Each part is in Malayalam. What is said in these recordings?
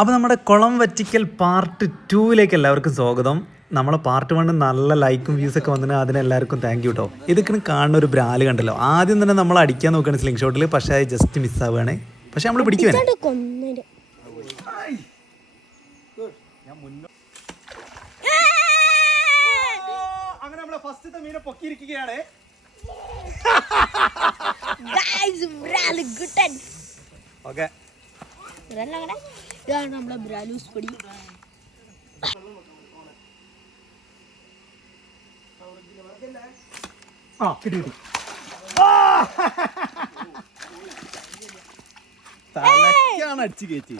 അപ്പോൾ നമ്മുടെ കുളം വറ്റിക്കൽ പാർട്ട് 2 എല്ലാവർക്കും സ്വാഗതം. നമ്മളെ പാർട്ട് 1 നല്ല ലൈക്കും വ്യൂസൊക്കെ വന്നിട്ട് അതിനെല്ലാവർക്കും താങ്ക് യു കേട്ടോ. ഇതൊക്കെ കാണുന്ന ഒരു ബ്രാല് കണ്ടല്ലോ, ആദ്യം തന്നെ നമ്മൾ അടിക്കാൻ നോക്കുകയാണ് സ്ലിംഗ് ഷോട്ടിൽ, പക്ഷേ അത് ജസ്റ്റ് മിസ്സാവുകയാണ്. പക്ഷെ നമ്മൾ പിടിക്കുവേ. അങ്ങനെ നമ്മളെ ഫസ്റ്റത്തെ മീനെ പൊക്കിയിരിക്കുകയാണ്. ഓക്കെ, ഇതാണ് നമ്മളെ ബ്രാലൂസ് പൊടി. കിട്ടി തലക്കാണ് അടിച്ചു കയറ്റി.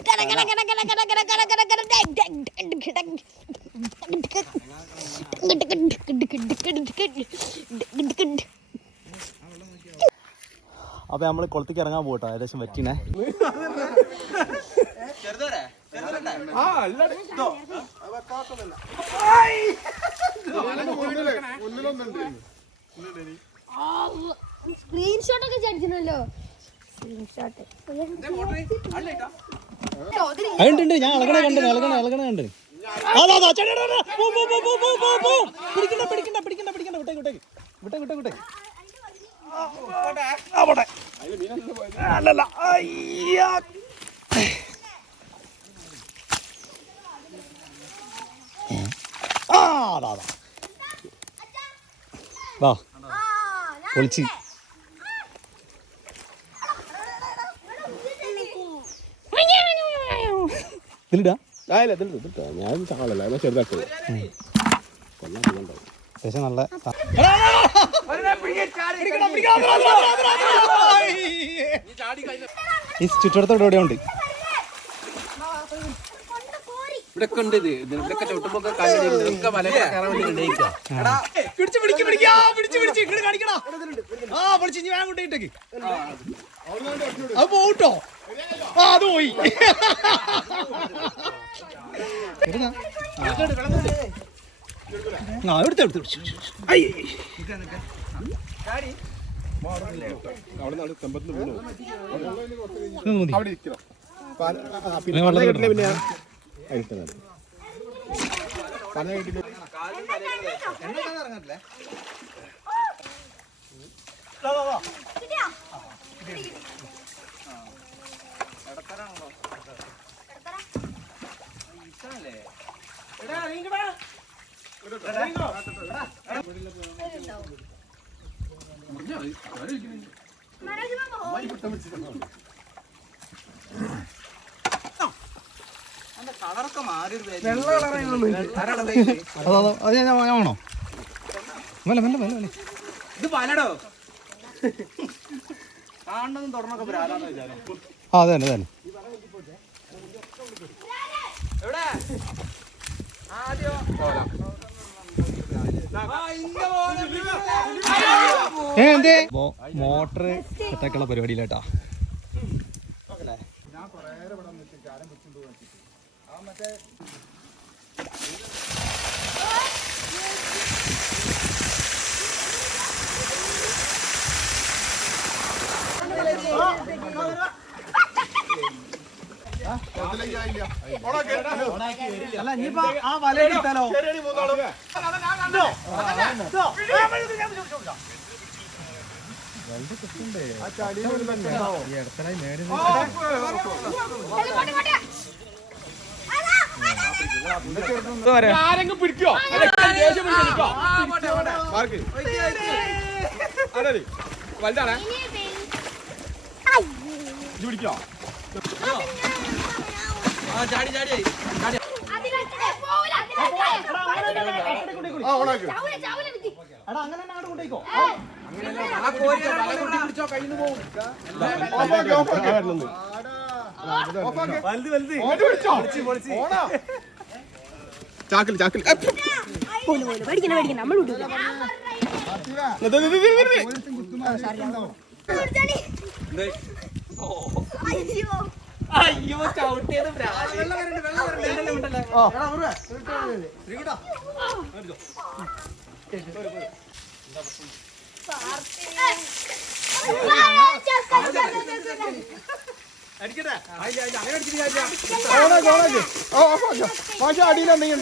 അപ്പൊ നമ്മള് കുളത്തേക്ക് ഇറങ്ങാൻ പോട്ടോ, ഏകദേശം പറ്റിനെ. സ്ക്രീൻഷോട്ട് ഒക്കെ ചടിച്ചല്ലോ. അതുണ്ട്, ഞാൻ അളകണ കണ്ട് അല്ലല്ല. വാ പൊളിച്ച് ഇതിലിടാ. ഞാൻ ചാളല്ല, ചെറുതാക്കി നല്ല ഈ ചുറ്റടത്തോടെ ഇവിടെ ഉണ്ട്. പോട്ടോ, അത് പോയി. ഞാണോ മെല്ലെ മെല്ലെ മെല്ലെ. ഇത് പലടോ കാണുന്നതും തുറന്നൊക്കെ വരാലാന്ന് വിചാരം. അതെ തന്നെ തന്നെ. മോട്ടർ സെറ്റാക്കുള്ള പരിപാടിയിലാട്ടാ. അല്ല ഇനിയിപ്പോ ആ വല എടുത്താലോ. ആരെങ്കിലും പിടിക്കോ? വലുതാണേ പിടിക്കോ? ചാടി ചാടി ചാക്കിൽ ചാക്കിൽ നമ്മൾ അയ്യോ ചവിട്ടിയത് ഓണാക്ക് ഓണാക്ക്. ഓ ഓഫ് ആക്കാം. മാഷ അടിയിൽ എന്തെങ്കിലും ഉണ്ടോ?